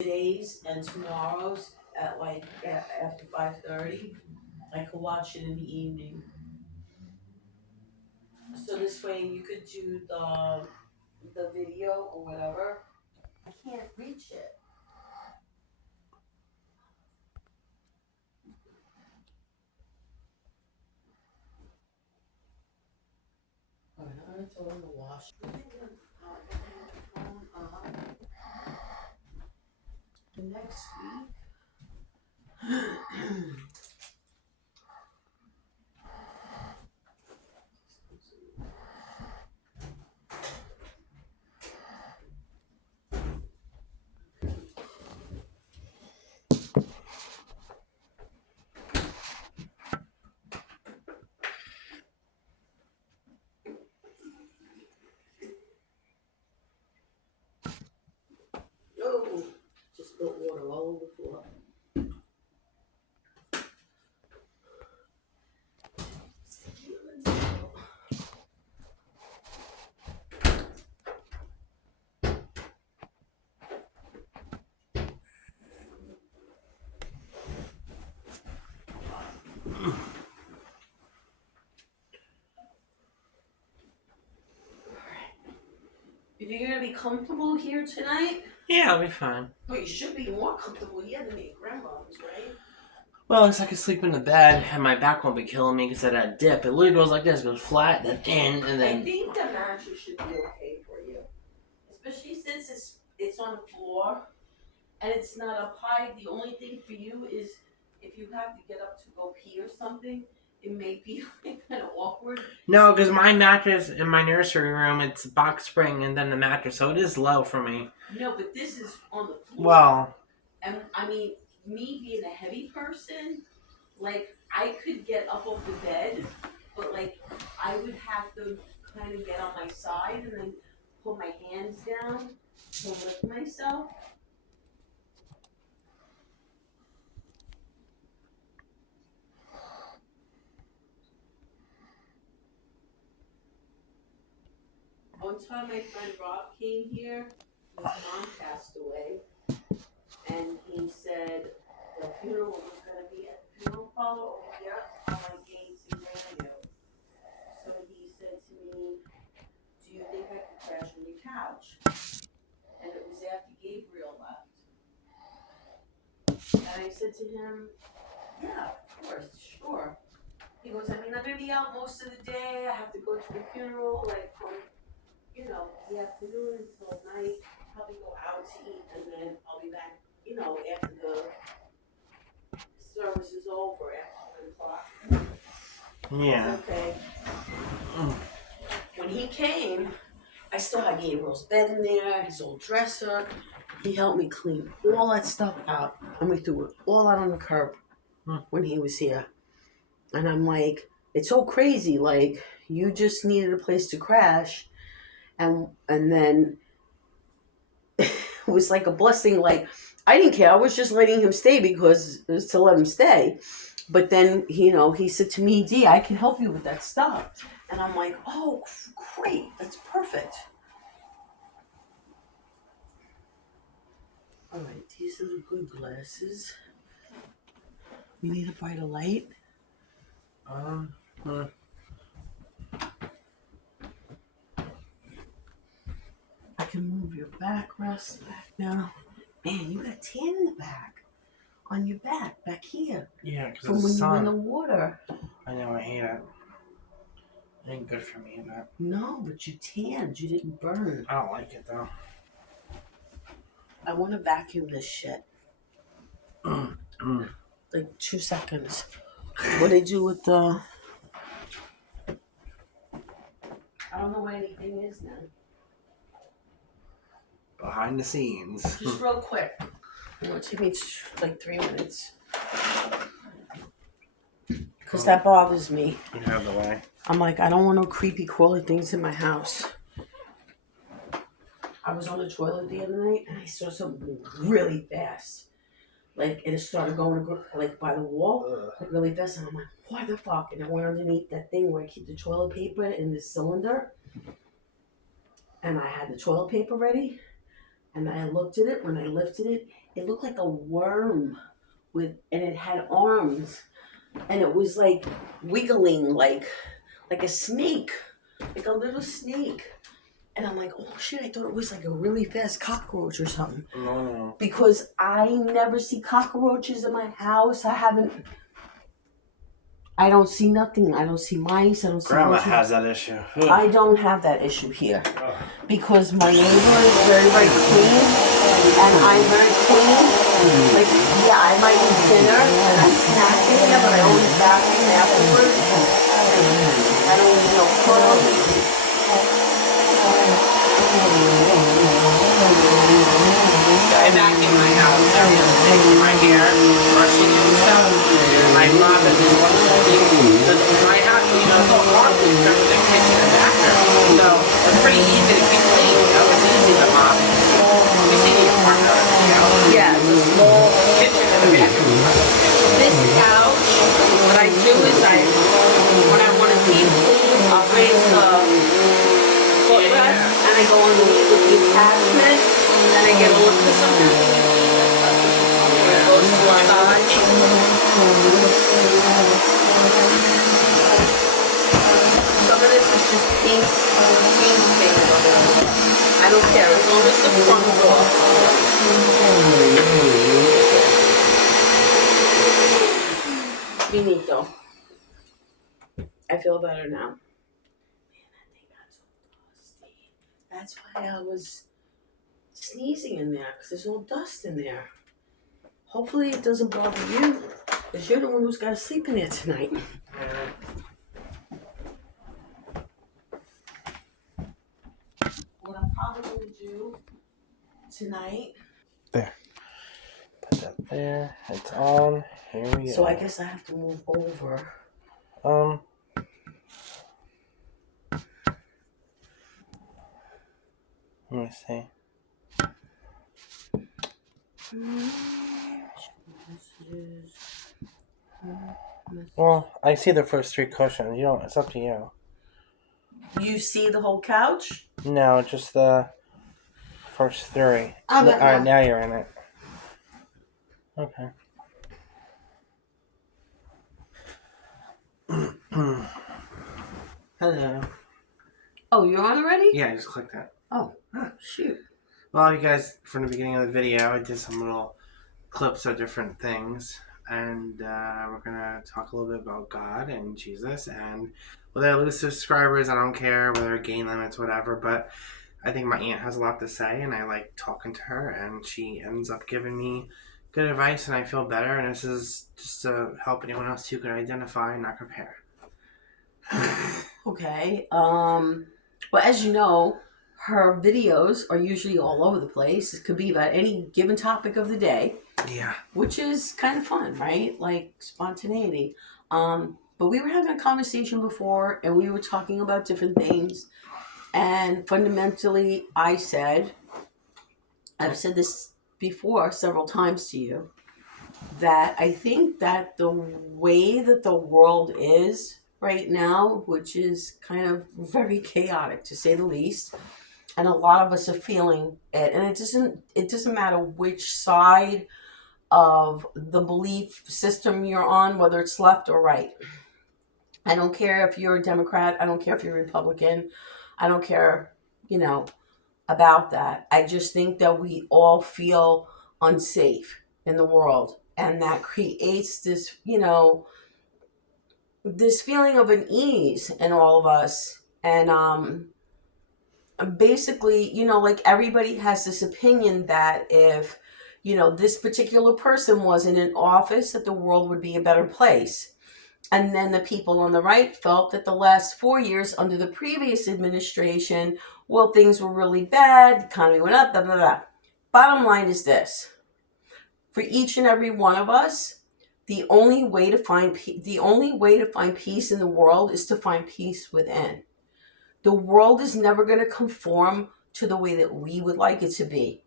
Today's and tomorrow's at like after 5:30. I could watch it in the evening. So this way you could do the video or whatever. I can't reach it. Alright, I'm gonna throw it in the wash. Next week. Oh, just spilled water all over the floor. If you're gonna be comfortable here tonight, Yeah, I'll be fine. well, you should be more comfortable here than your grandma's, right? Well, it's like I sleep in the bed, and my back won't be killing me because of that dip. It literally goes like this, goes flat, then in, and I then... think the mattress should be okay for you, especially since it's on the floor and it's not up high. The only thing for you is if you have to get up to go pee or something, it may be like kind of awkward. No, because my mattress in my nursery room, it's box spring and then the mattress, so it is low for me. No, but this is on the floor. Well... And I mean, me being a heavy person, like, I could get up off the bed, but like, I would have to kind of get on my side and then put my hands down to lift myself. One time my friend Rob came here, his mom passed away, and he said the funeral was going to be at the funeral parlor over here on like Gates and Avenue. So he said to me, do you think I could crash on your couch? And it was after Gabriel left. And I said to him, yeah, of course, sure. He goes, I mean, I'm going to be out most of the day. I have to go to the funeral, like, from, the afternoon until night. Probably go out to eat, and then I'll be back, after the service is over, after 10 o'clock. Yeah. Okay. When he came, I still had Gabriel's bed in there, his old dresser. He helped me clean all that stuff out, and we threw it all out on the curb when he was here. And I'm like, it's so crazy. Like, you just needed a place to crash, and then it was like a blessing. Like, I didn't care. I was just letting him stay because it was to let him stay. But then, he said to me, Dee, I can help you with that stuff. And I'm like, oh, great. That's perfect. All right, these are the good glasses. You need a brighter light? I can move your backrest back now. Man, you got tan in the back. On your back here. Yeah, because from of the when sun. you were in the water. I know, I hate it. It ain't good for me, but... No, but you tanned. You didn't burn. I don't like it, though. I want to vacuum this shit. Like 2 seconds. What they do with the... I don't know where anything is now. Behind the scenes. Just real quick. It'll take me like 3 minutes. Because that bothers me. You have the way. I'm like, I don't want no creepy, crawly things in my house. I was on the toilet the other night and I saw something really fast. Like, and it started going like by the wall, like really fast. And I'm like, what the fuck? And I went underneath that thing where I keep the toilet paper in this cylinder. And I had the toilet paper ready. And I looked at it. When I lifted it, it looked like a worm and it had arms, and it was like wiggling like a snake, like a little snake. And I'm like, oh shit, I thought it was like a really fast cockroach or something. No. Because I never see cockroaches in my house. I don't see nothing. I don't see mice. I don't see Grandma roaches. has that issue. I don't have that issue here. Because my neighbor is very, very clean. And I'm very clean. Like, yeah, I might eat dinner and I snack in there, but I always vacuum afterwards. I don't eat no crumbs. I vacuum my house every other day for my hair, brushing and stuff. And my mother just wants to keep my house, it's all hardwood in terms of the kitchen and bathroom. So it's pretty easy to keep clean. It's easy to mop. You see the apartment, Yeah, it's a small kitchen and the bathroom. this couch. What I do is when I want to deep clean, I'll raise the footrest and I go underneath with the attachment and I get a look for something. It goes to the side. Some of this is just paint stains on it. I don't care as long as the front door. Finito. I feel better now. Man, that thing got so dusty. That's why I was sneezing in there, because there's all dust in there. Hopefully it doesn't bother you, because you're the one who's got to sleep in there tonight. What I'm probably going to do tonight. There. Put that there. It's on. Here we go. So I guess I have to move over. Let me see. Well, I see the first three cushions. It's up to you. You see the whole couch? No, just the first three. I'm All right, now you're in it. Okay. Hello. Oh, you're on already? Yeah, I just clicked that. Oh, shoot. Well, you guys, from the beginning of the video, I did some little clips of different things. And we're going to talk a little bit about God and Jesus. And whether I lose subscribers, I don't care. Whether I gain limits, whatever. But I think my aunt has a lot to say. And I like talking to her. And she ends up giving me good advice. And I feel better. And this is just to help anyone else who can identify and not compare. Okay. Well, as you know, her videos are usually all over the place. It could be about any given topic of the day. Yeah. Which is kind of fun, right? Like spontaneity. But we were having a conversation before and we were talking about different things. And fundamentally, I've said this before several times to you, that I think that the way that the world is right now, which is kind of very chaotic to say the least, and a lot of us are feeling it, and it doesn't matter which side of the belief system you're on, whether it's left or right. I don't care if you're a Democrat, I don't care if you're a Republican, I don't care, about that. I just think that we all feel unsafe in the world, and that creates this, this feeling of unease in all of us. And basically, like everybody has this opinion that if, this particular person was in an office, that the world would be a better place. And then the people on the right felt that the last 4 years under the previous administration, well, things were really bad, the economy went up, blah, blah, blah. Bottom line is this. For each and every one of us, the only way to find peace in the world is to find peace within. The world is never going to conform to the way that we would like it to be.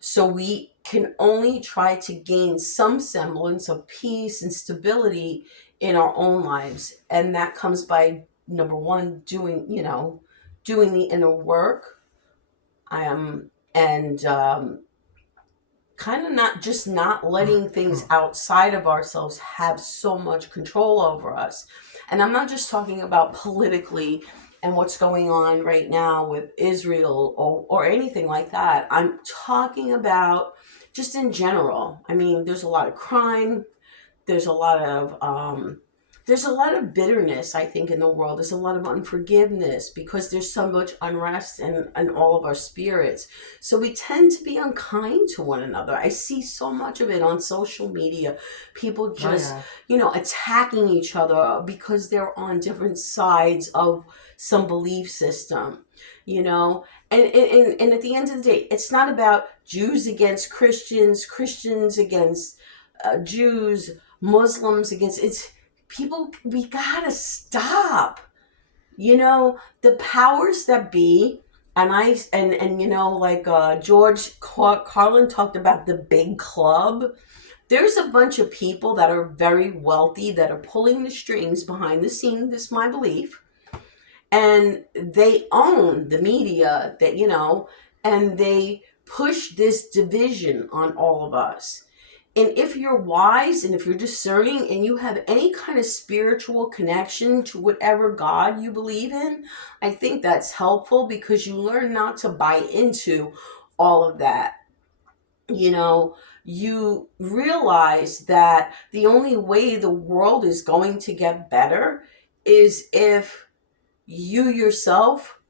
So we can only try to gain some semblance of peace and stability in our own lives. And that comes by, number one, doing the inner work. kind of not letting things outside of ourselves have so much control over us. And I'm not just talking about politically and what's going on right now with Israel or anything like that. I'm talking about just in general. I mean, there's a lot of crime. There's a lot of bitterness, I think, in the world. There's a lot of unforgiveness because there's so much unrest in all of our spirits. So we tend to be unkind to one another. I see so much of it on social media. People just, attacking each other because they're on different sides of some belief system, And at the end of the day, it's not about Jews against Christians, Christians against Jews, Muslims against it's people. We gotta stop. The powers that be, and George Carlin talked about the big club. There's a bunch of people that are very wealthy that are pulling the strings behind the scene. This is my belief, and they own the media and they push this division on all of us. And if you're wise and if you're discerning and you have any kind of spiritual connection to whatever God you believe in, I think that's helpful because you learn not to buy into all of that. You realize that the only way the world is going to get better is if you yourself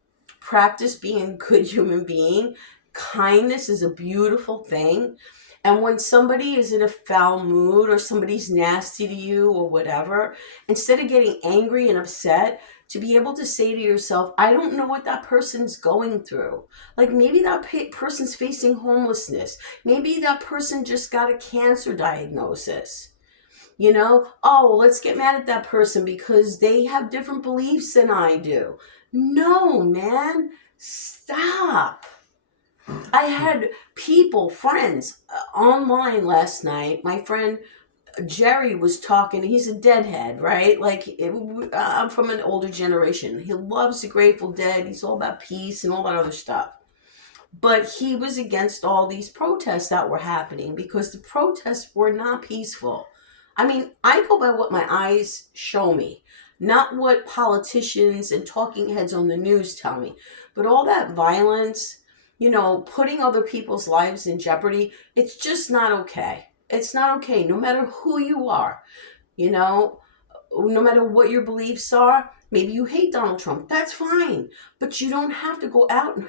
practice being a good human being. Kindness is a beautiful thing. And when somebody is in a foul mood or somebody's nasty to you or whatever, instead of getting angry and upset, to be able to say to yourself, I don't know what that person's going through. Like maybe that person's facing homelessness. Maybe that person just got a cancer diagnosis. Oh, let's get mad at that person because they have different beliefs than I do. No, man, stop. I had friends online last night. My friend Jerry was talking. He's a Deadhead, right? I'm from an older generation. He loves the Grateful Dead. He's all about peace and all that other stuff. But he was against all these protests that were happening because the protests were not peaceful. I mean, I go by what my eyes show me, not what politicians and talking heads on the news tell me. But all that violence, putting other people's lives in jeopardy, it's just not okay. It's not okay, no matter who you are, no matter what your beliefs are. Maybe you hate Donald Trump. That's fine. But you don't have to go out and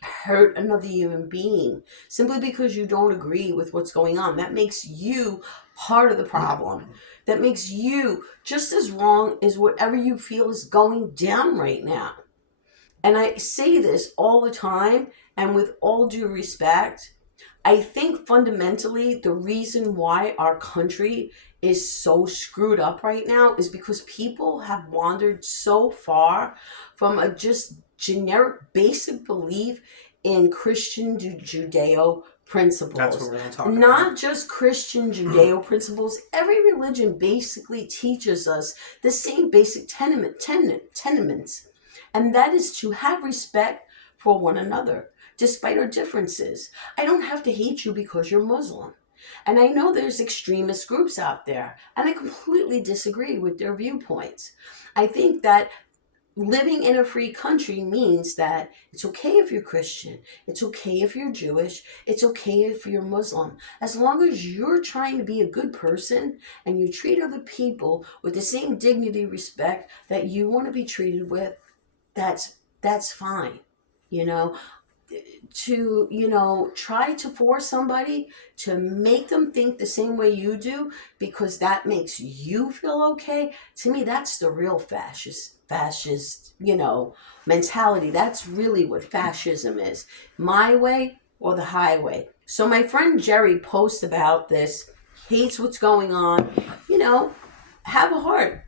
hurt another human being simply because you don't agree with what's going on. That makes you part of the problem. That makes you just as wrong as whatever you feel is going down right now. And I say this all the time, and with all due respect, I think fundamentally the reason why our country is so screwed up right now is because people have wandered so far from a just generic basic belief in Christian Judeo principles. That's what we're going to talk about. Not just Christian Judeo principles. Every religion basically teaches us the same basic tenements. And that is to have respect for one another, despite our differences. I don't have to hate you because you're Muslim. And I know there's extremist groups out there, and I completely disagree with their viewpoints. I think that living in a free country means that it's okay if you're Christian, it's okay if you're Jewish, it's okay if you're Muslim. As long as you're trying to be a good person and you treat other people with the same dignity, respect that you want to be treated with, that's fine. To try to force somebody to make them think the same way you do because that makes you feel okay, to me that's the real fascist mentality. That's really what fascism is. My way or the highway. So my friend Jerry posts about this, hates what's going on. Have a heart.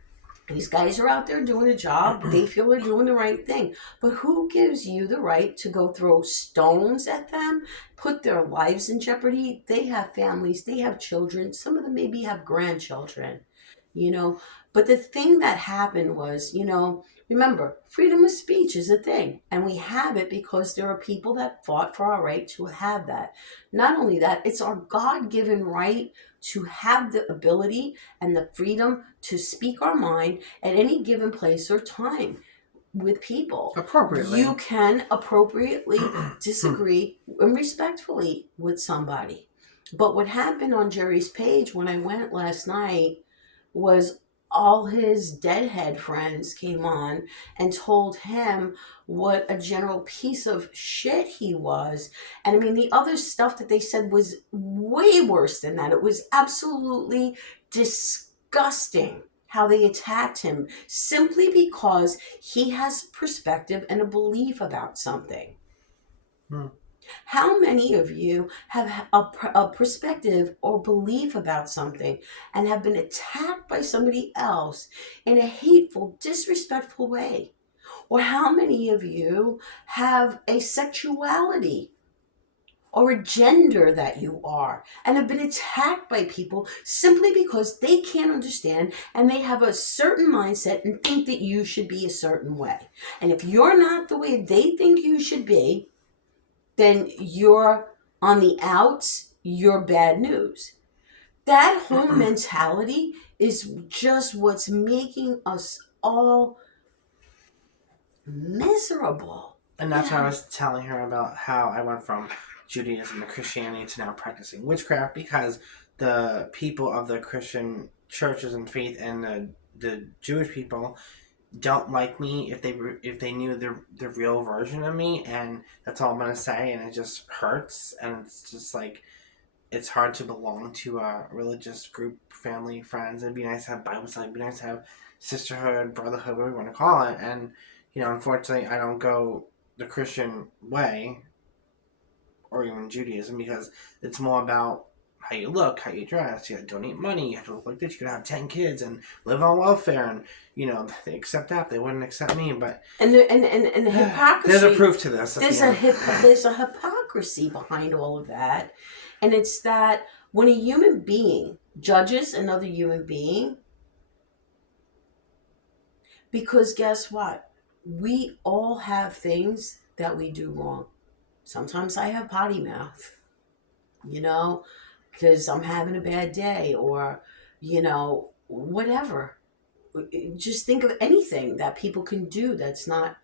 These guys are out there doing a job. They feel they're doing the right thing. But who gives you the right to go throw stones at them, put their lives in jeopardy? They have families. They have children. Some of them maybe have grandchildren, But the thing that happened was, Remember, freedom of speech is a thing, and we have it because there are people that fought for our right to have that. Not only that, it's our God-given right to have the ability and the freedom to speak our mind at any given place or time with people. Appropriately. You can appropriately disagree and respectfully with somebody. But what happened on Jerry's page when I went last night was all his deadhead friends came on and told him what a general piece of shit he was. And I mean, the other stuff that they said was way worse than that. It was absolutely disgusting how they attacked him simply because he has perspective and a belief about something. How many of you have a perspective or belief about something and have been attacked by somebody else in a hateful, disrespectful way? Or how many of you have a sexuality or a gender that you are and have been attacked by people simply because they can't understand and they have a certain mindset and think that you should be a certain way? And if you're not the way they think you should be, then you're on the outs, you're bad news. That whole mentality is just what's making us all miserable. And that's why I was telling her about how I went from Judaism to Christianity to now practicing witchcraft, because the people of the Christian churches and faith and the Jewish people don't like me if they knew the real version of me, and that's all I'm gonna say, and it just hurts, and it's just like it's hard to belong to a religious group, family, friends. It'd be nice to have Bible study, it'd be nice to have sisterhood, brotherhood, whatever you want to call it, and unfortunately, I don't go the Christian way or even Judaism because it's more about how you look, how you dress, you gotta donate money, you have to look like this, you gotta have 10 kids and live on welfare, and they accept that, they wouldn't accept me, but and the hypocrisy. there's a proof to this. There's a hypocrisy behind all of that, and it's that when a human being judges another human being, because guess what? We all have things that we do wrong. Sometimes I have potty mouth, because I'm having a bad day or, whatever. Just think of anything that people can do that's not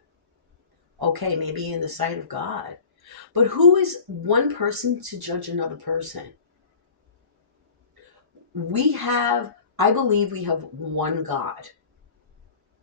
okay, maybe in the sight of God. But who is one person to judge another person? I believe we have one God.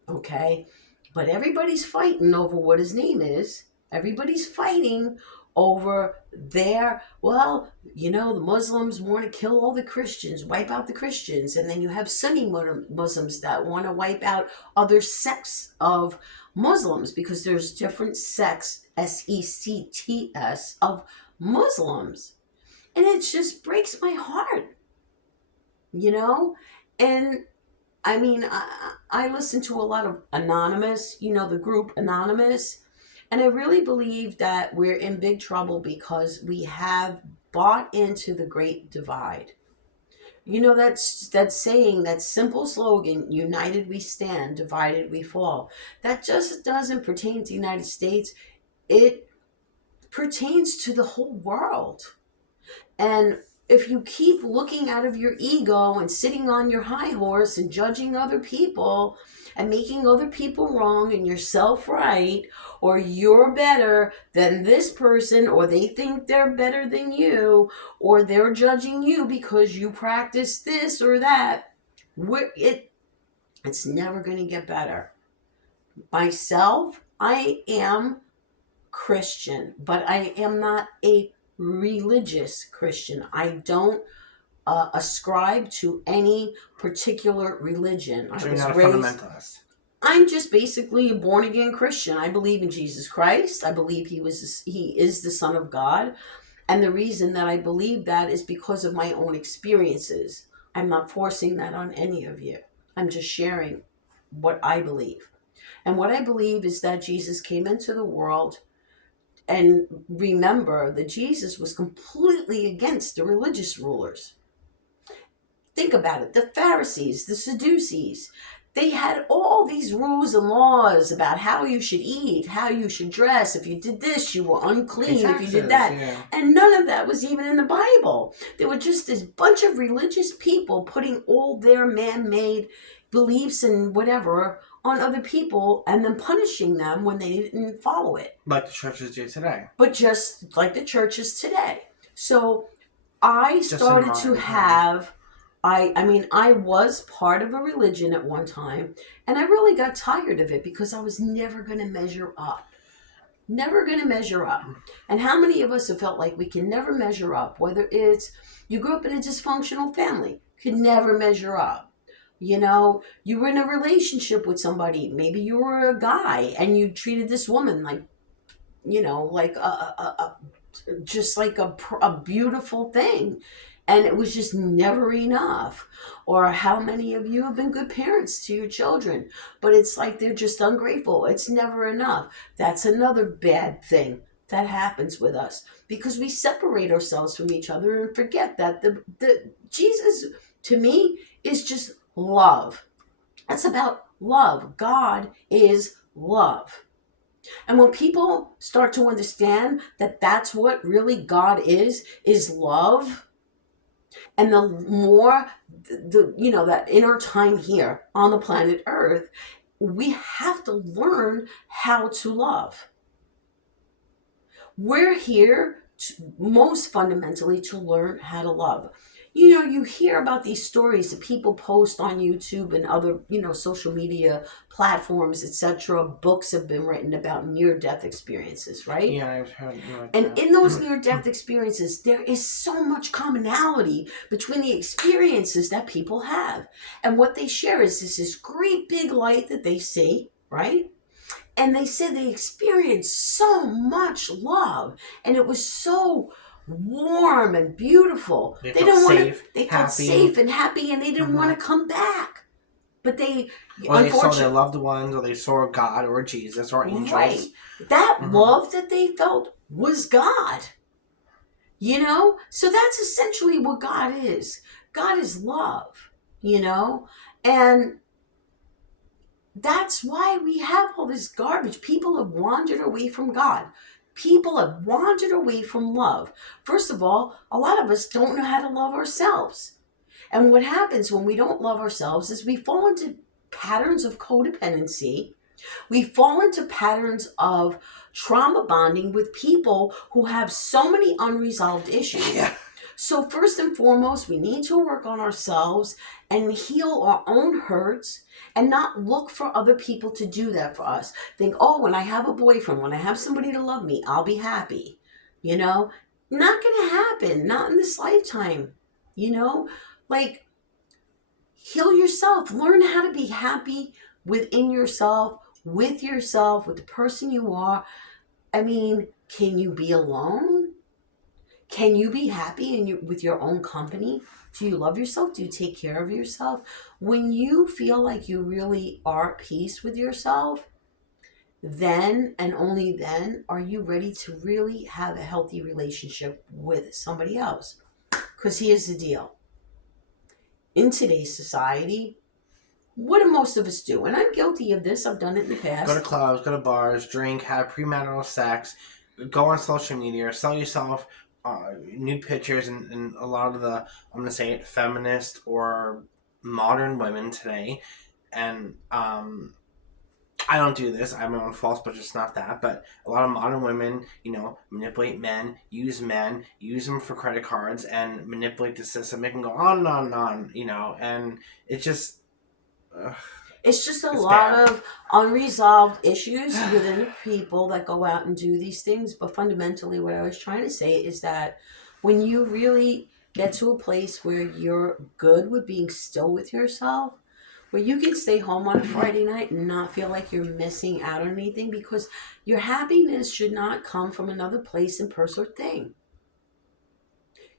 Okay? But everybody's fighting over what his name is. Everybody's fighting over the Muslims want to kill all the Christians, wipe out the Christians. And then you have Sunni Muslims that want to wipe out other sects of Muslims because there's different sects, sects, of Muslims. And it just breaks my heart, And I mean, I listen to a lot of Anonymous, the group Anonymous, and I really believe that we're in big trouble because we have bought into the Great Divide. That saying, that simple slogan, united we stand, divided we fall. That just doesn't pertain to the United States. It pertains to the whole world. And if you keep looking out of your ego and sitting on your high horse and judging other people and making other people wrong and yourself right, or you're better than this person, or they think they're better than you, or they're judging you because you practice this or that, it's never going to get better. Myself, I am Christian, but I am not a religious Christian. I don't ascribe to any particular religion. So you're not a fundamentalist. I'm just basically a born again Christian. I believe in Jesus Christ. I believe he is the Son of God. And the reason that I believe that is because of my own experiences. I'm not forcing that on any of you. I'm just sharing what I believe. And what I believe is that Jesus came into the world. And remember that Jesus was completely against the religious rulers. Think about it. The Pharisees, the Sadducees, They had all these rules and laws about how you should eat, how you should dress. If you did this, you were unclean. If you did that. Yeah. And none of that was even in the Bible. There were just this bunch of religious people putting all their man-made beliefs and whatever on other people and then punishing them when they didn't follow it. Like the churches do today. But just like the churches today. So I started to have... I was part of a religion at one time, and I really got tired of it because I was never going to measure up. Never going to measure up. And how many of us have felt like we can never measure up? Whether it's you grew up in a dysfunctional family, could never measure up. You know, you were in a relationship with somebody. Maybe you were a guy and you treated this woman like, you know, like just like a beautiful thing. And it was just never enough. Or how many of you have been good parents to your children, but it's like they're just ungrateful. It's never enough. That's another bad thing that happens with us because we separate ourselves from each other and forget that the Jesus, to me, is just love. It's about love. God is love. And when people start to understand that that's what really God is love, and the more, that inner time here on the planet Earth, we have to learn how to love. We're here most fundamentally to learn how to love. You know, you hear about these stories that people post on YouTube and other, social media platforms, etc. Books have been written about near-death experiences, right? Yeah, I've heard. And in those near-death experiences, there is so much commonality between the experiences that people have. And what they share is this great big light that they see, right? And they say they experienced so much love, and it was so warm and beautiful. They didn't want to. They felt safe and happy, and they didn't want to come back. But they saw their loved ones, or they saw God, or Jesus, or angels. Right. That love that they felt was God. So that's essentially what God is. God is love. And that's why we have all this garbage. People have wandered away from God. People have wandered away from love. First of all, a lot of us don't know how to love ourselves. And what happens when we don't love ourselves is we fall into patterns of codependency. We fall into patterns of trauma bonding with people who have so many unresolved issues. Yeah. So first and foremost, we need to work on ourselves and heal our own hurts and not look for other people to do that for us. Think, when I have a boyfriend, when I have somebody to love me, I'll be happy. Not going to happen. Not in this lifetime. Like, heal yourself. Learn how to be happy within yourself, with the person you are. I mean, can you be alone? Can you be happy with your own company? Do you love yourself? Do you take care of yourself? When you feel like you really are at peace with yourself, then and only then are you ready to really have a healthy relationship with somebody else. Because here's the deal. In today's society, what do most of us do? And I'm guilty of this. I've done it in the past. Go to clubs, go to bars, drink, have premarital sex, go on social media, sell yourself nude pictures, and a lot of the, I'm going to say it, feminist or modern women today. And I don't do this. I have my own faults, but it's not that. But a lot of modern women, manipulate men, use them for credit cards, and manipulate the system. They can go on and on and on, and it's just... It's just a lot of unresolved issues within the people that go out and do these things. But fundamentally, what I was trying to say is that when you really get to a place where you're good with being still with yourself, where you can stay home on a Friday night and not feel like you're missing out on anything, because your happiness should not come from another place and person or thing.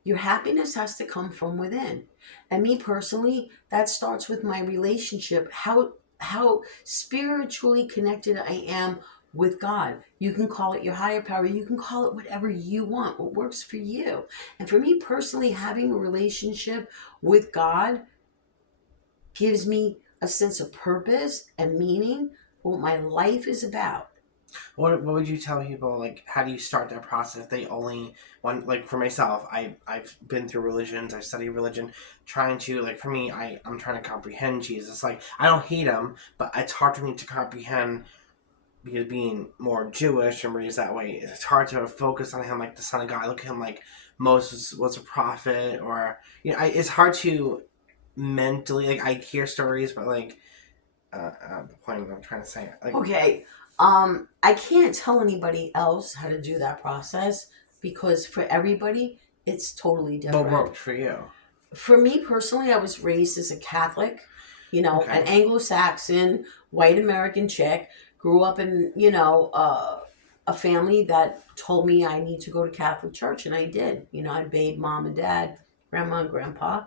Your happiness has to come from within. And me personally, that starts with my relationship, how spiritually connected I am with God. You can call it your higher power. You can call it whatever you want, what works for you. And for me personally, having a relationship with God gives me a sense of purpose and meaning, what my life is about. What would you tell people, like, how do you start that process? They only want, like, for myself, I've been through religions, I study religion, trying to, like, for me, I'm trying to comprehend Jesus. Like, I don't hate him, but it's hard for me to comprehend, because being more Jewish and raised that way, it's hard to focus on him like the Son of God. I look at him like Moses was a prophet, or, you know, it's hard to mentally, like, I hear stories, but, like, the point I'm trying to say, like, Okay. I can't tell anybody else how to do that process because for everybody, it's totally what different. worked for you? For me personally, I was raised as a Catholic, Okay. an Anglo-Saxon, white American chick, grew up in, a family that told me I need to go to Catholic church, and I did. I obeyed mom and dad, grandma and grandpa.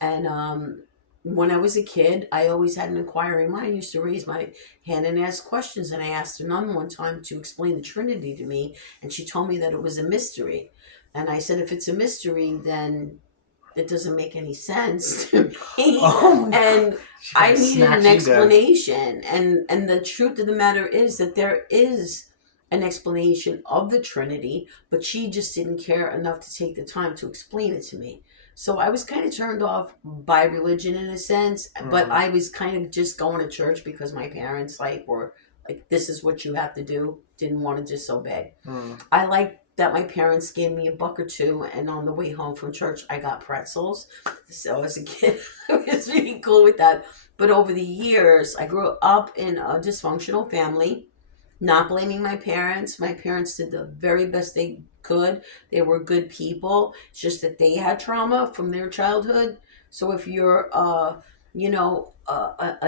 And when I was a kid, I always had an inquiring mind. I used to raise my hand and ask questions. And I asked a nun one time to explain the Trinity to me. And she told me that it was a mystery. And I said, if it's a mystery, then it doesn't make any sense to me. Oh my And God. I She needed an snatched you good. explanation. And the truth of the matter is that there is an explanation of the Trinity, but she just didn't care enough to take the time to explain it to me. So I was kind of turned off by religion in a sense, but Mhm. I was kind of just going to church because my parents were like, this is what you have to do. Didn't want to disobey. Mm. I liked that my parents gave me a buck or two, and on the way home from church, I got pretzels. So as a kid, I was really cool with that. But over the years, I grew up in a dysfunctional family. Not blaming my parents. My parents did the very best they could. They were good people. It's just that they had trauma from their childhood. So if you're, an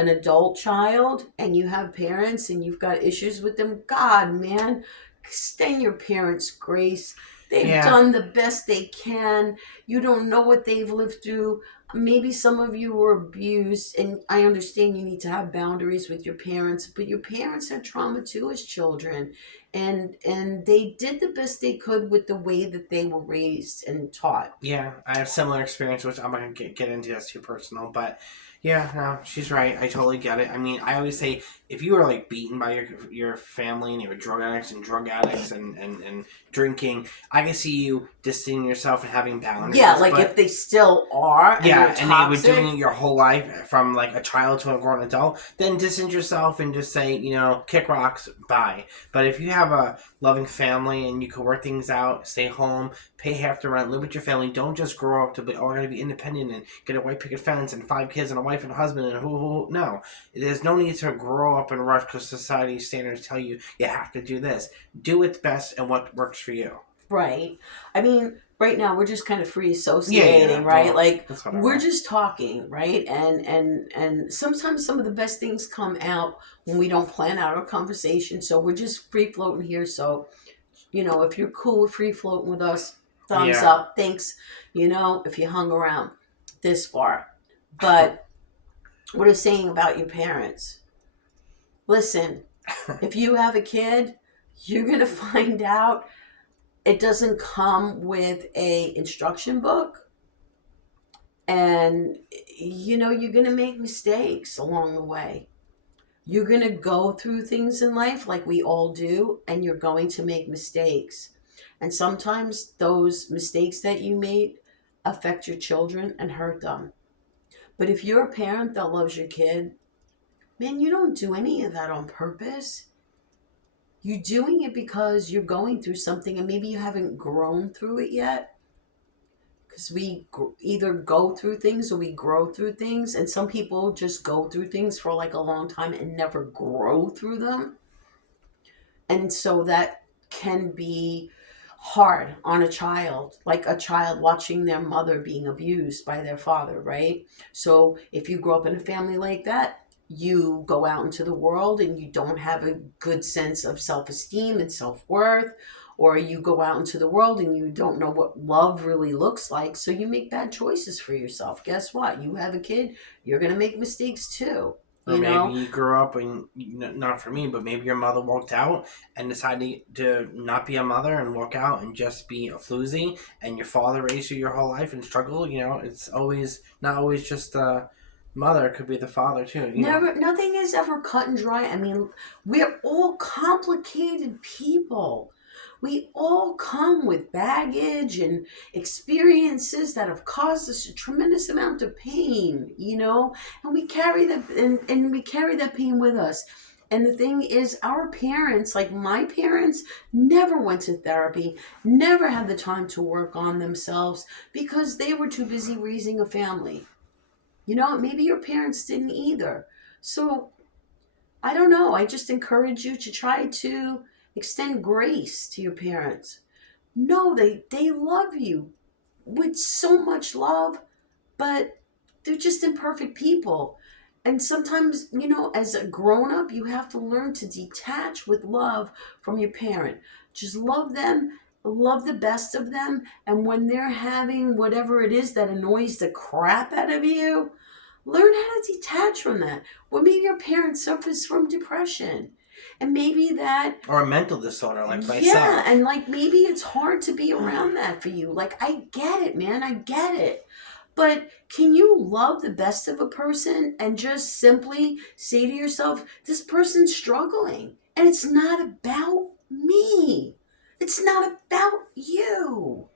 adult child and you have parents and you've got issues with them, God, man, extend your parents grace. They've Yeah. done the best they can. You don't know what they've lived through. Maybe some of you were abused, and I understand you need to have boundaries with your parents, but your parents had trauma too as children, and they did the best they could with the way that they were raised and taught. Yeah, I have similar experience, which I'm not gonna get into. That's too personal, but yeah, no, she's right. I totally get it. I mean, I always say, if you were, like, beaten by your family and you were drug addicts and drinking, I can see you distancing yourself and having boundaries. Yeah, like but, if they still are and yeah, they're and they were toxic. doing it your whole life from, like, a child to a grown adult, then distance yourself and just say, kick rocks, bye. But if you have a loving family and you can work things out, stay home, pay half the rent, live with your family, don't just grow up to be, oh, I gotta be independent and get a white picket fence and 5 kids and a wife and a husband and who. No. There's no need to grow up and rush because society standards tell you have to do this. Do what's best and what works for you. Right. I mean, right now we're just kind of free associating, right? Well, Like that's whatever. we're just talking, right? And sometimes some of the best things come out when we don't plan out our conversation. So we're just free floating here. So, if you're cool with free floating with us, thumbs Yeah. up. Thanks, if you hung around this far. But what I'm saying about your parents, listen, if you have a kid, you're going to find out it doesn't come with a instruction book, and you're going to make mistakes along the way. You're going to go through things in life like we all do, and you're going to make mistakes, and sometimes those mistakes that you made affect your children and hurt them. But if you're a parent that loves your kid, man, you don't do any of that on purpose. You're doing it because you're going through something and maybe you haven't grown through it yet. Because we either go through things or we grow through things. And some people just go through things for like a long time and never grow through them. And so that can be hard on a child, like a child watching their mother being abused by their father, right? So if you grow up in a family like that, you go out into the world and you don't have a good sense of self-esteem and self-worth, or you go out into the world and you don't know what love really looks like, so you make bad choices for yourself. Guess what? You have a kid, you're going to make mistakes too. Or maybe you grew up and, not for me, but maybe your mother walked out and decided to not be a mother and walk out and just be a floozy, and your father raised you your whole life and struggled. It's always, not always just mother, it could be the father too. You know. Nothing is ever cut and dry. I mean, we're all complicated people. We all come with baggage and experiences that have caused us a tremendous amount of pain, and we carry and we carry that pain with us. And the thing is, our parents, like my parents, never went to therapy, never had the time to work on themselves because they were too busy raising a family. Maybe your parents didn't either. So I don't know. I just encourage you to try to extend grace to your parents. No, they love you with so much love, but they're just imperfect people. And sometimes, as a grown up, you have to learn to detach with love from your parent. Just love them, love the best of them. And when they're having whatever it is that annoys the crap out of you, learn how to detach from that. Well, maybe your parent suffers from depression. And maybe that. Or a mental disorder like myself. Yeah, and like maybe it's hard to be around that for you. Like, I get it, man. I get it. But can you love the best of a person and just simply say to yourself, this person's struggling and it's not about me. It's not about you.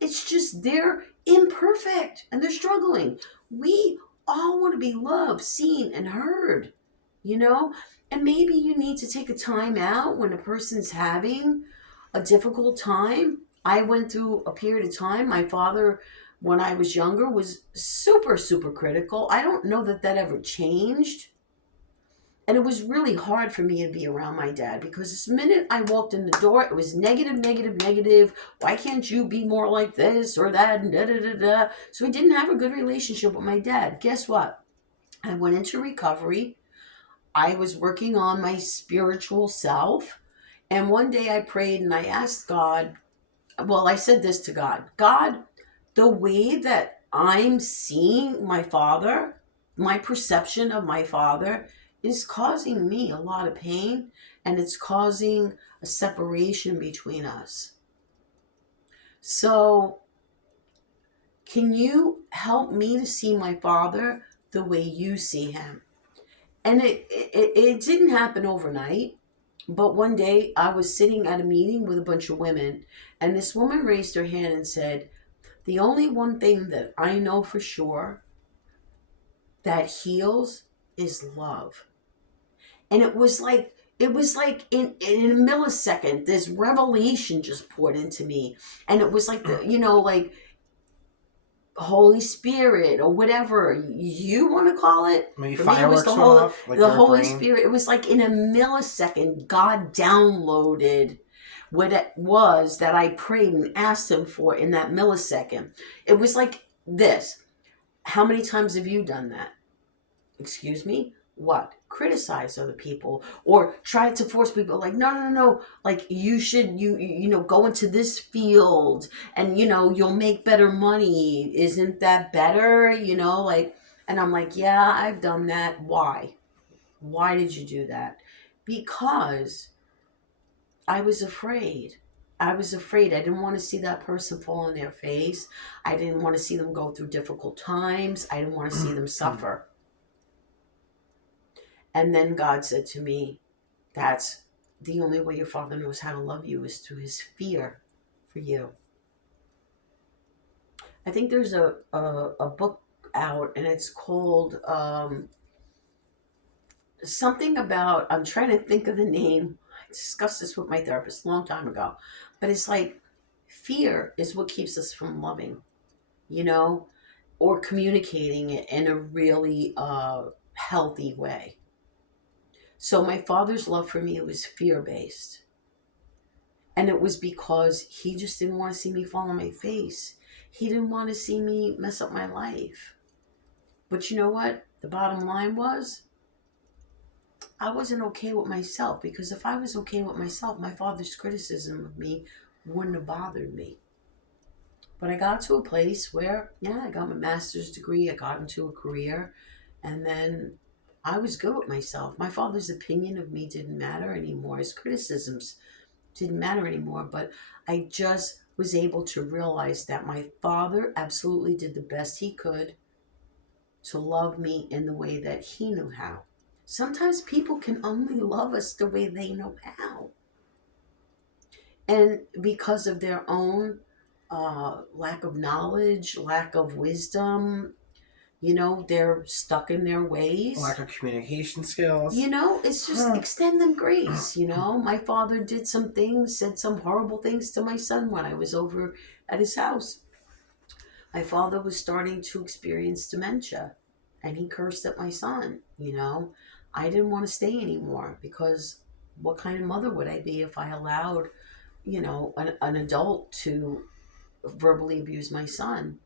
It's just they're imperfect and they're struggling. We all want to be loved, seen, and heard, you know? And maybe you need to take a time out when a person's having a difficult time. I went through a period of time. My father, when I was younger, was super, super critical. I don't know that ever changed. And it was really hard for me to be around my dad because the minute I walked in the door, it was negative, negative, negative. Why can't you be more like this or that? And da, da, da, da. So I didn't have a good relationship with my dad. Guess what? I went into recovery. I was working on my spiritual self. And one day I prayed and I asked God, well, I said this to God: God, the way that I'm seeing my father, my perception of my father, is causing me a lot of pain, and it's causing a separation between us. So, can you help me to see my father the way you see him? And it didn't happen overnight. But one day I was sitting at a meeting with a bunch of women, and this woman raised her hand and said, the only one thing that I know for sure that heals is love. And it was like in a millisecond, this revelation just poured into me. And it was like like Holy Spirit or whatever you want to call it. Maybe For me, it was fireworks went off, like the your Holy brain. Spirit. It was like in a millisecond, God downloaded what it was that I prayed and asked him for in that millisecond. It was like this. How many times have you done that? Excuse me? What? Criticize other people or try to force people like, no. Like you should, go into this field and, you'll make better money. Isn't that better? And I'm like, yeah, I've done that. Why? Why did you do that? Because I was afraid. I was afraid. I didn't want to see that person fall on their face. I didn't want to see them go through difficult times. I didn't want to see them suffer. And then God said to me, that's the only way your father knows how to love you is through his fear for you. I think there's a book out and it's called something about, I'm trying to think of the name. I discussed this with my therapist a long time ago. But it's like fear is what keeps us from loving, or communicating it in a really healthy way. So my father's love for me was fear-based. And it was because he just didn't want to see me fall on my face. He didn't want to see me mess up my life. But you know what? The bottom line was, I wasn't okay with myself. Because if I was okay with myself, my father's criticism of me wouldn't have bothered me. But I got to a place where, I got my master's degree. I got into a career. And then I was good with myself. My father's opinion of me didn't matter anymore. His criticisms didn't matter anymore. But I just was able to realize that my father absolutely did the best he could to love me in the way that he knew how. Sometimes people can only love us the way they know how. And because of their own lack of knowledge, lack of wisdom, they're stuck in their ways. Lack of communication skills. It's just extend them grace. My father did some things, said some horrible things to my son when I was over at his house. My father was starting to experience dementia, and he cursed at my son. I didn't want to stay anymore, because what kind of mother would I be if I allowed, an adult to verbally abuse my son?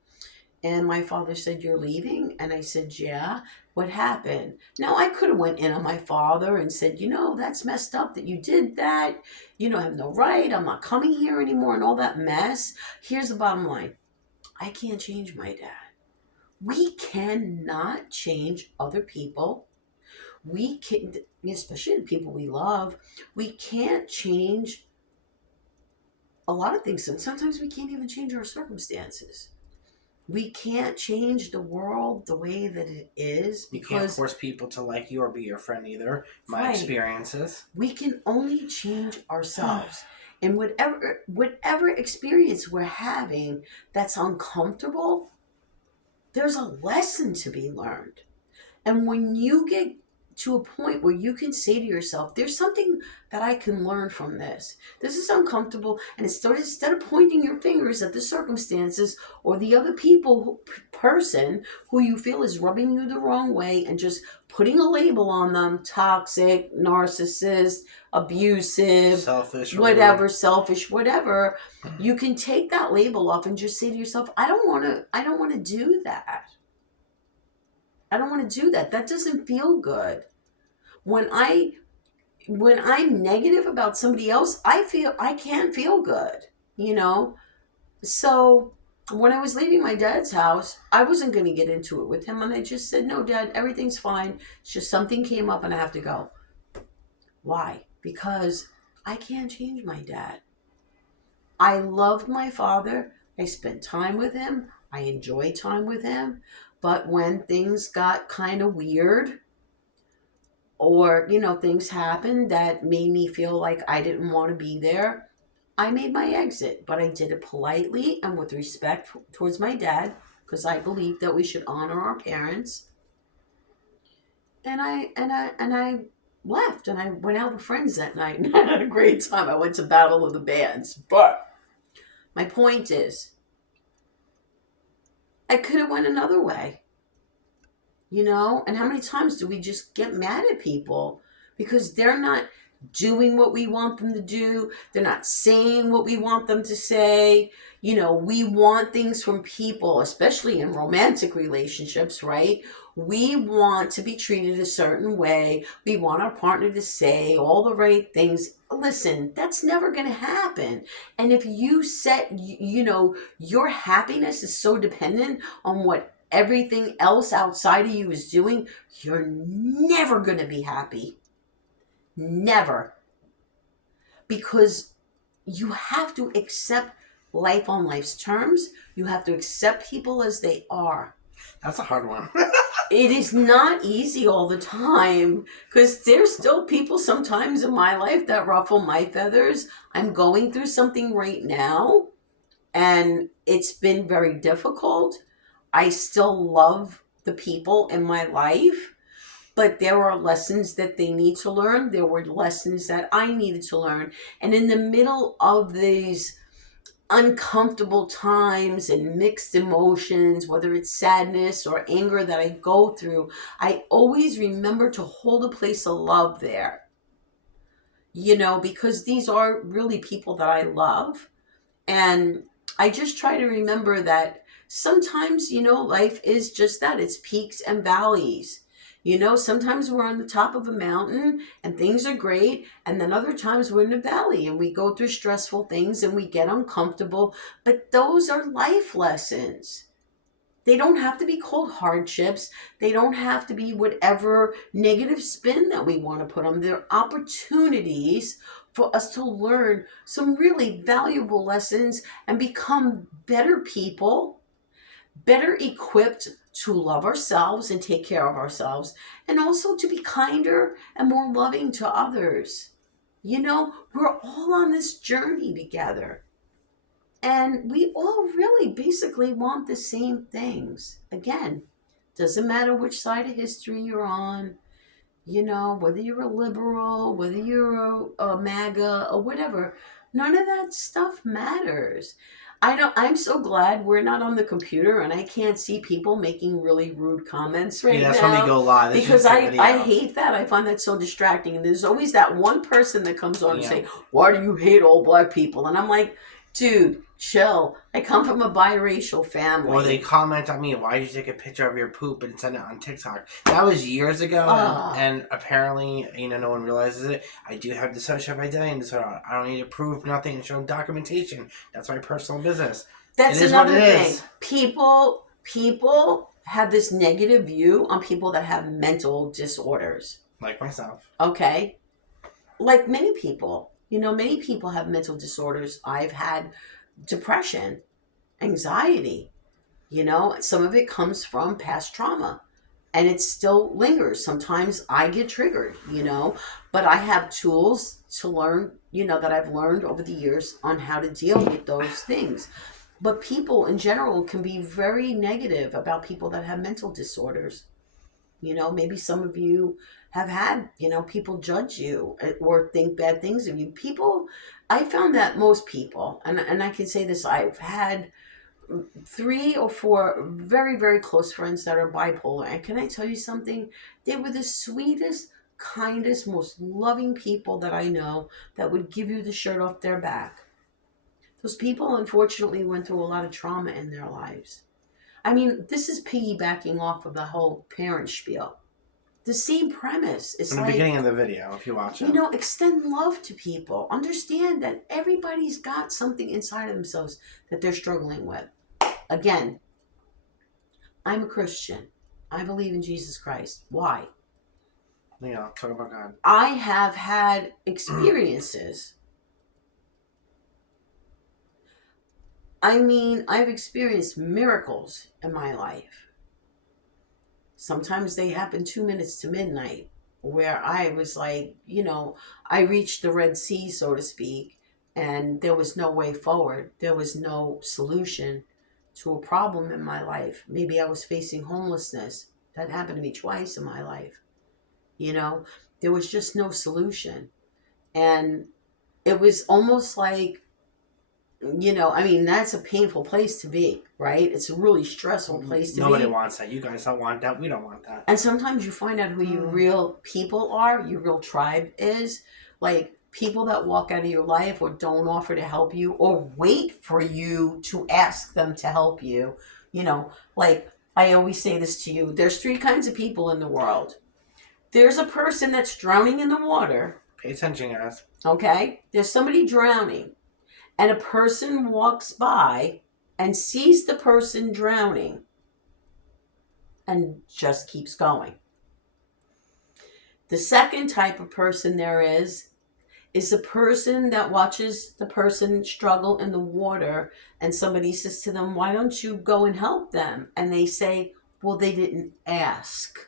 And my father said, "You're leaving?" And I said, "Yeah." "What happened?" Now, I could have went in on my father and said, "That's messed up that you did that. You don't have no right. I'm not coming here anymore," and all that mess. Here's the bottom line. I can't change my dad. We cannot change other people. We can, especially the people we love. We can't change a lot of things. And sometimes we can't even change our circumstances. We can't change the world the way that it is, because you can't force people to like you or be your friend either. My experiences. We can only change ourselves. And whatever experience we're having that's uncomfortable, there's a lesson to be learned. And when you get to a point where you can say to yourself, there's something that I can learn from this. This is uncomfortable. And instead of pointing your fingers at the circumstances or the other person who you feel is rubbing you the wrong way and just putting a label on them, toxic, narcissist, abusive, selfish, whatever, you can take that label off and just say to yourself, I don't want to do that. I don't want to do that. That doesn't feel good. When I'm negative about somebody else, I can't feel good, So when I was leaving my dad's house, I wasn't going to get into it with him. And I just said, "No, Dad, everything's fine. It's just something came up and I have to go." Why? Because I can't change my dad. I loved my father. I spent time with him. I enjoyed time with him. But when things got kind of weird, or, things happened that made me feel like I didn't want to be there, I made my exit. But I did it politely and with respect towards my dad, because I believe that we should honor our parents. And I left, and I went out with friends that night, and I had a great time. I went to Battle of the Bands. But my point is, I could have went another way. And how many times do we just get mad at people because they're not doing what we want them to do? They're not saying what we want them to say. We want things from people, especially in romantic relationships, right? We want to be treated a certain way. We want our partner to say all the right things. Listen, that's never going to happen. And if you set, your happiness is so dependent on what everything else outside of you is doing, you're never going to be happy. Never. Because you have to accept life on life's terms. You have to accept people as they are. That's a hard one. It is not easy all the time, because there's still people sometimes in my life that ruffle my feathers. I'm going through something right now, and it's been very difficult. I still love the people in my life, but there are lessons that they need to learn. There were lessons that I needed to learn. And in the middle of these uncomfortable times and mixed emotions, whether it's sadness or anger that I go through, I always remember to hold a place of love there. Because these are really people that I love. And I just try to remember that sometimes, life is just that. It's peaks and valleys. Sometimes we're on the top of a mountain and things are great. And then other times we're in a valley and we go through stressful things and we get uncomfortable. But those are life lessons. They don't have to be called hardships. They don't have to be whatever negative spin that we want to put on them. They're opportunities for us to learn some really valuable lessons and become better people, better equipped to love ourselves and take care of ourselves, and also to be kinder and more loving to others. You know, we're all on this journey together. And we all really basically want the same things. Again, doesn't matter which side of history you're on, you know, whether you're a liberal, whether you're a MAGA or whatever, none of that stuff matters. I'm so glad we're not on the computer and I can't see people making really rude comments right Yeah, that's now. when we go live. This is Because just a I video. hate that. I find that so distracting. And there's always that one person that comes on and Yeah. say, "Why do you hate all black people?" And I'm like, dude, chill. I come from a biracial family. Or they comment on me, why did you take a picture of your poop and send it on TikTok? That was years ago, and apparently, you know, no one realizes it. I do have dissociative identity disorder. I don't need to prove nothing and show documentation. That's my personal business. That's It is another what it thing. is. People have this negative view on people that have mental disorders. Like myself. Okay? Like many people. You know, many people have mental disorders. I've had depression, anxiety. You know, some of it comes from past trauma. And it still lingers. Sometimes I get triggered, you know, but I have tools to learn, you know, that I've learned over the years on how to deal with those things. But people in general can be very negative about people that have mental disorders. You know, maybe some of you have had, you know, people judge you or think bad things of you. People, I found that most people, and I can say this, I've had 3 or 4 very, very close friends that are bipolar. And can I tell you something? They were the sweetest, kindest, most loving people that I know that would give you the shirt off their back. Those people, unfortunately, went through a lot of trauma in their lives. I mean, this is piggybacking off of the whole parent spiel. The same premise. It's In the like, beginning of the video, if you watch it. you know, extend love to people. Understand that everybody's got something inside of themselves that they're struggling with. Again, I'm a Christian. I believe in Jesus Christ. Why? Yeah, talk about God. I have had experiences. I mean, I've experienced miracles in my life. Sometimes they happen 2 minutes to midnight, where I was like, you know, I reached the Red Sea, so to speak, and there was no way forward. There was no solution to a problem in my life. Maybe I was facing homelessness. That happened to me twice in my life. You know, there was just no solution. And it was almost like, you know, I mean, that's a painful place to be, right? It's a really stressful place to Nobody be. wants that. You guys don't want that. We don't want that. And sometimes you find out who your real people are, your real tribe is. Like people that walk out of your life or don't offer to help you or wait for you to ask them to help you. You know, like I always say this to you, there's 3 kinds of people in the world. There's a person that's drowning in the water. Pay attention, guys. Okay? There's somebody drowning. And a person walks by and sees the person drowning and just keeps going. The second type of person there is the person that watches the person struggle in the water and somebody says to them, "Why don't you go and help them?" And they say, "Well, they didn't ask."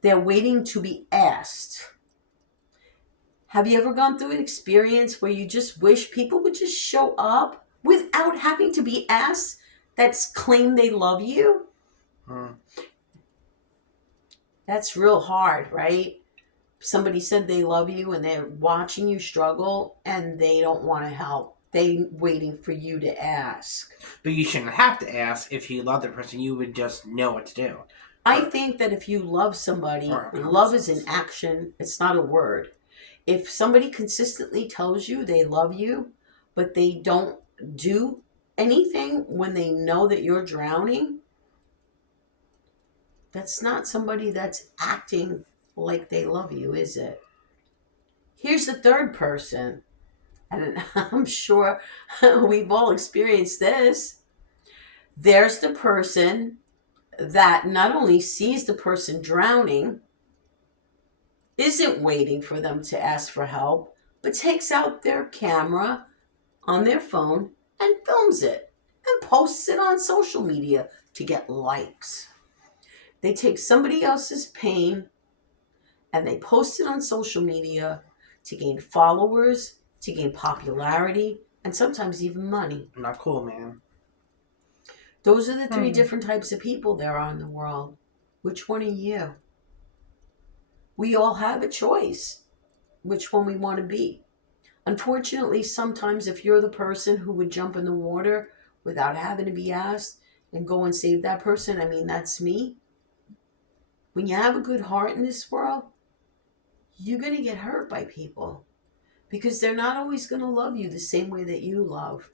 They're waiting to be asked. Have you ever gone through an experience where you just wish people would just show up without having to be asked that's claim they love you? That's real hard, right? Somebody said they love you and they're watching you struggle and they don't want to help. They're waiting for you to ask. But you shouldn't have to ask. If you love the person, you would just know what to do. I think that if you love somebody, love is an action. It's not a word. If somebody consistently tells you they love you, but they don't do anything when they know that you're drowning, that's not somebody that's acting like they love you, is it? Here's the third person, and I'm sure we've all experienced this. There's the person that not only sees the person drowning, isn't waiting for them to ask for help, but takes out their camera on their phone and films it and posts it on social media to get likes. They take somebody else's pain and they post it on social media to gain followers, to gain popularity, and sometimes even money. Not cool, man. Those are the three different types of people there are in the world. Which one are you? We all have a choice which one we want to be. Unfortunately, sometimes if you're the person who would jump in the water without having to be asked and go and save that person, I mean, that's me. When you have a good heart in this world, you're going to get hurt by people because they're not always going to love you the same way that you love.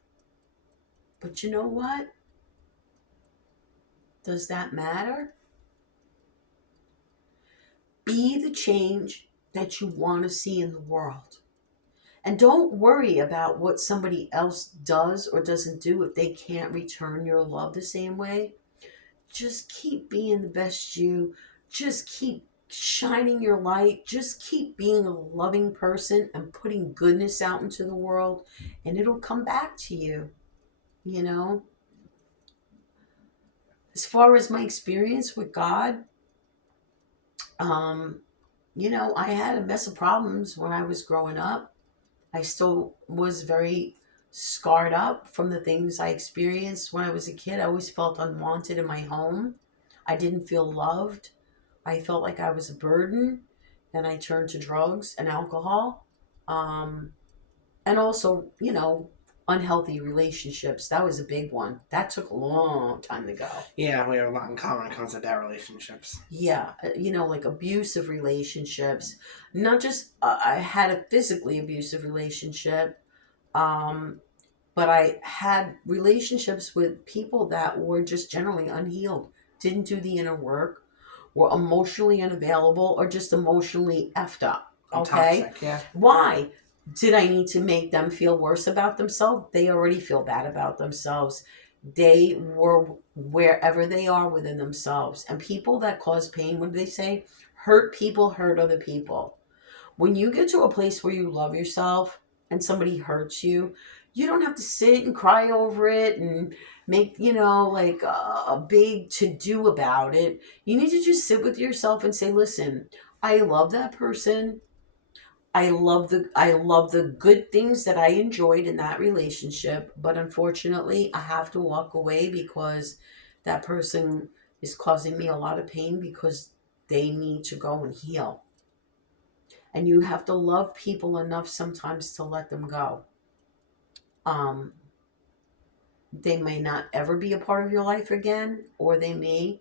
But you know what? Does that matter? Be the change that you want to see in the world. And don't worry about what somebody else does or doesn't do if they can't return your love the same way. Just keep being the best you. Just keep shining your light. Just keep being a loving person and putting goodness out into the world, and it'll come back to you, you know? As far as my experience with God, I had a mess of problems when I was growing up. I still was very scarred up from the things I experienced when I was a kid. I always felt unwanted in my home. I didn't feel loved. I felt like I was a burden. Then I turned to drugs and alcohol. And also, unhealthy relationships. That was a big one. That took a long time to go. Yeah, we have a lot in common when it comes to that relationships. Yeah, like abusive relationships. Not just, I had a physically abusive relationship, but I had relationships with people that were just generally unhealed, didn't do the inner work, were emotionally unavailable, or just emotionally effed up. Okay? Toxic, yeah. Why? Did I need to make them feel worse about themselves? They already feel bad about themselves. They were wherever they are within themselves. And people that cause pain, what do they say? Hurt people hurt other people. When you get to a place where you love yourself and somebody hurts you, you don't have to sit and cry over it and make, like a big to-do about it. You need to just sit with yourself and say, listen, I love that person. I love the good things that I enjoyed in that relationship, but unfortunately, I have to walk away because that person is causing me a lot of pain because they need to go and heal. And you have to love people enough sometimes to let them go. They may not ever be a part of your life again, or they may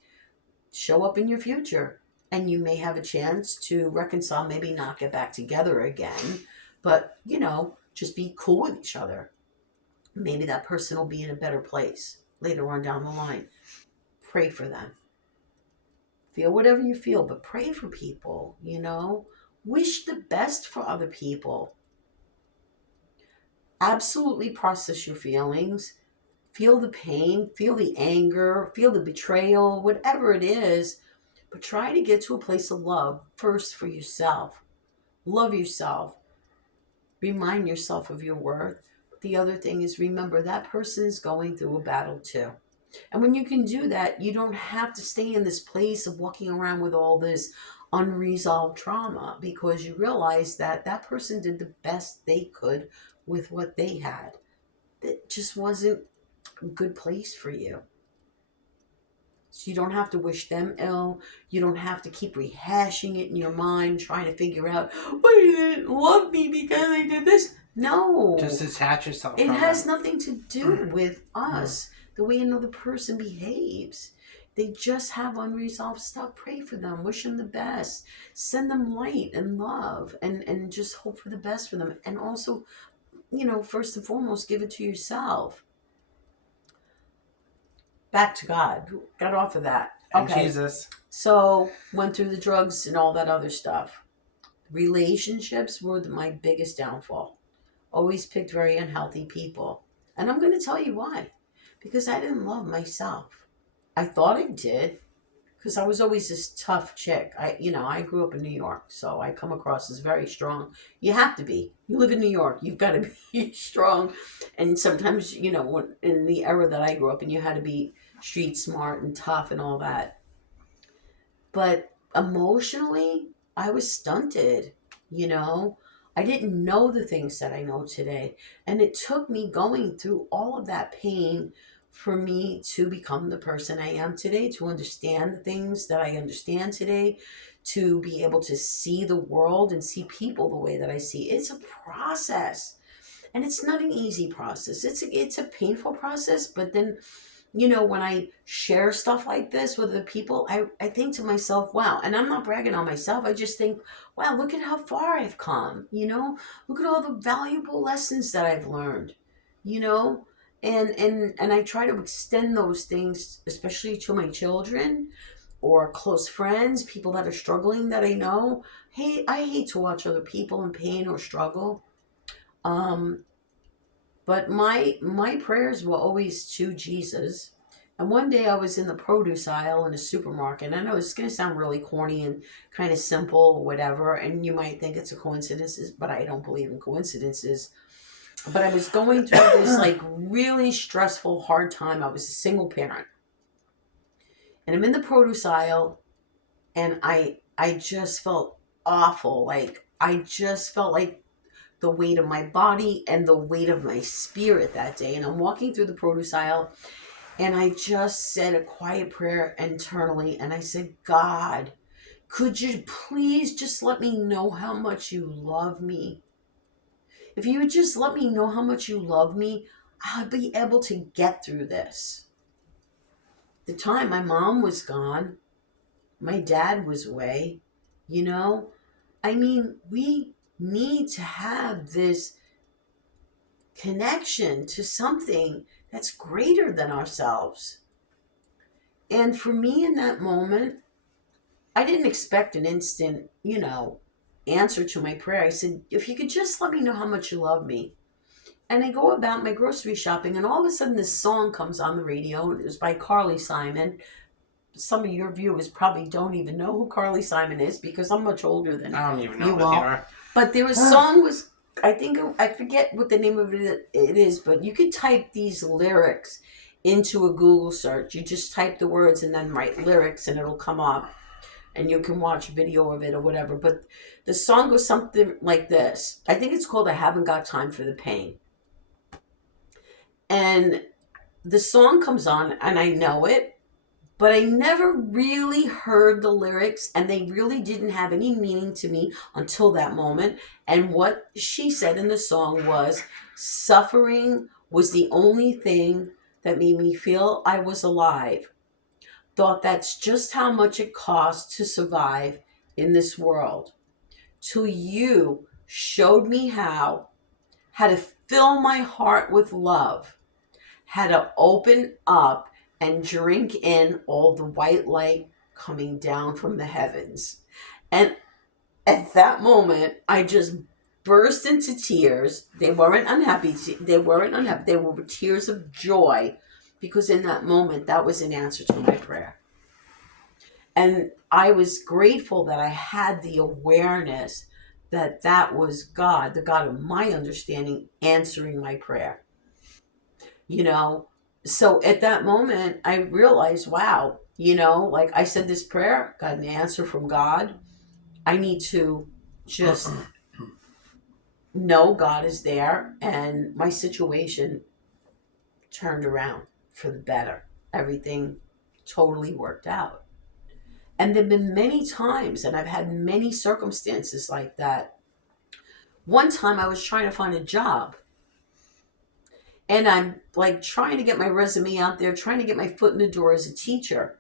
show up in your future. And you may have a chance to reconcile, maybe not get back together again, but, just be cool with each other. Maybe that person will be in a better place later on down the line. Pray for them. Feel whatever you feel, but pray for people, Wish the best for other people. Absolutely process your feelings. Feel the pain, feel the anger, feel the betrayal, whatever it is. But try to get to a place of love first for yourself. Love yourself. Remind yourself of your worth. The other thing is remember that person is going through a battle too. And when you can do that, you don't have to stay in this place of walking around with all this unresolved trauma because you realize that that person did the best they could with what they had. That just wasn't a good place for you. So you don't have to wish them ill. You don't have to keep rehashing it in your mind, trying to figure out, why you didn't love me because I did this. No. Just detach yourself It from has it. nothing to do with us, the way another person behaves. They just have unresolved stuff. Pray for them. Wish them the best. Send them light and love and just hope for the best for them. And also, first and foremost, give it to yourself. Back to God. Got off of that. And Okay. Jesus. So, went through the drugs and all that other stuff. Relationships were my biggest downfall. Always picked very unhealthy people. And I'm going to tell you why. Because I didn't love myself. I thought I did. Because I was always this tough chick. I grew up in New York. So I come across as very strong. You have to be. You live in New York. You've got to be strong. And sometimes, in the era that I grew up in, you had to be street smart and tough and all that. But emotionally, I was stunted, you know? I didn't know the things that I know today. And it took me going through all of that pain for me to become the person I am today, to understand the things that I understand today, to be able to see the world and see people the way that I see. It's a process. And it's not an easy process. It's a painful process, but then when I share stuff like this with other people, I think to myself, wow, and I'm not bragging on myself. I just think, wow, look at how far I've come, look at all the valuable lessons that I've learned, you know, and I try to extend those things, especially to my children or close friends, people that are struggling that I know. Hey, I hate to watch other people in pain or struggle. Um, but my prayers were always to Jesus. And one day I was in the produce aisle in a supermarket. And I know it's going to sound really corny and kind of simple or whatever. And you might think it's a coincidence, but I don't believe in coincidences. But I was going through this like really stressful, hard time. I was a single parent. And I'm in the produce aisle and I just felt awful. Like I just felt like the weight of my body and the weight of my spirit that day. And I'm walking through the produce aisle and I just said a quiet prayer internally. And I said, God, could you please just let me know how much you love me? If you would just let me know how much you love me, I'll be able to get through this. The time my mom was gone, my dad was away, you know? I mean, we need to have this connection to something that's greater than ourselves. And for me in that moment, I didn't expect an instant, answer to my prayer. I said, if you could just let me know how much you love me. And I go about my grocery shopping, and all of a sudden this song comes on the radio, and it was by Carly Simon. Some of your viewers probably don't even know who Carly Simon is because I'm much older than I don't even know you who they all. are. But there was song was I forget what the name of it is, but you could type these lyrics into a Google search. You just type the words and then write lyrics and it'll come up and you can watch a video of it or whatever. But the song goes something like this. I think it's called I Haven't Got Time for the Pain. And the song comes on and I know it, but I never really heard the lyrics and they really didn't have any meaning to me until that moment. And what she said in the song was, suffering was the only thing that made me feel I was alive. Thought that's just how much it costs to survive in this world. Till you showed me how to fill my heart with love, how to open up and drink in all the white light coming down from the heavens. And at that moment, I just burst into tears. They weren't unhappy. They weren't unhappy. They were tears of joy because in that moment, that was an answer to my prayer. And I was grateful that I had the awareness that that was God, the God of my understanding, answering my prayer. You know, so at that moment, I realized, wow, like I said this prayer, got an answer from God. I need to just know God is there, and my situation turned around for the better. Everything totally worked out. And there have been many times, and I've had many circumstances like that. One time I was trying to find a job, and I'm like trying to get my resume out there, trying to get my foot in the door as a teacher.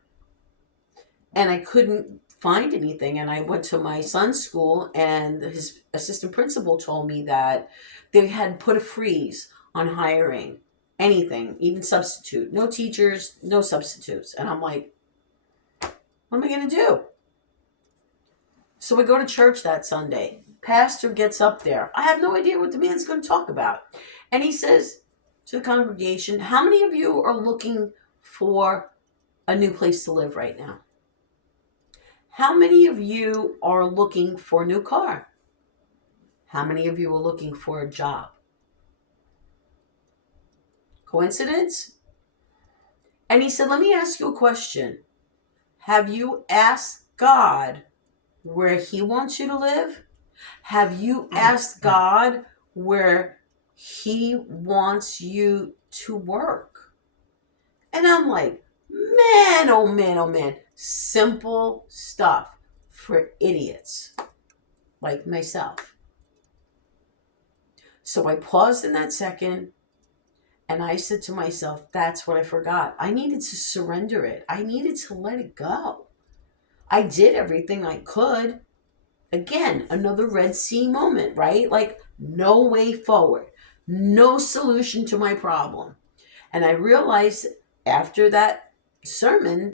And I couldn't find anything. And I went to my son's school, and his assistant principal told me that they had put a freeze on hiring anything, even substitute. No teachers, no substitutes. And I'm like, what am I going to do? So we go to church that Sunday. Pastor gets up there. I have no idea what the man's going to talk about. And he says to the congregation, how many of you are looking for a new place to live right now? How many of you are looking for a new car? How many of you are looking for a job? Coincidence? And he said, let me ask you a question. Have you asked God where he wants you to live? Have you asked God where he wants you to work? And I'm like, man, oh man, oh man. Simple stuff for idiots like myself. So I paused in that second and I said to myself, that's what I forgot. I needed to surrender it. I needed to let it go. I did everything I could. Again, another Red Sea moment, right? Like, no way forward, no solution to my problem. And I realized after that sermon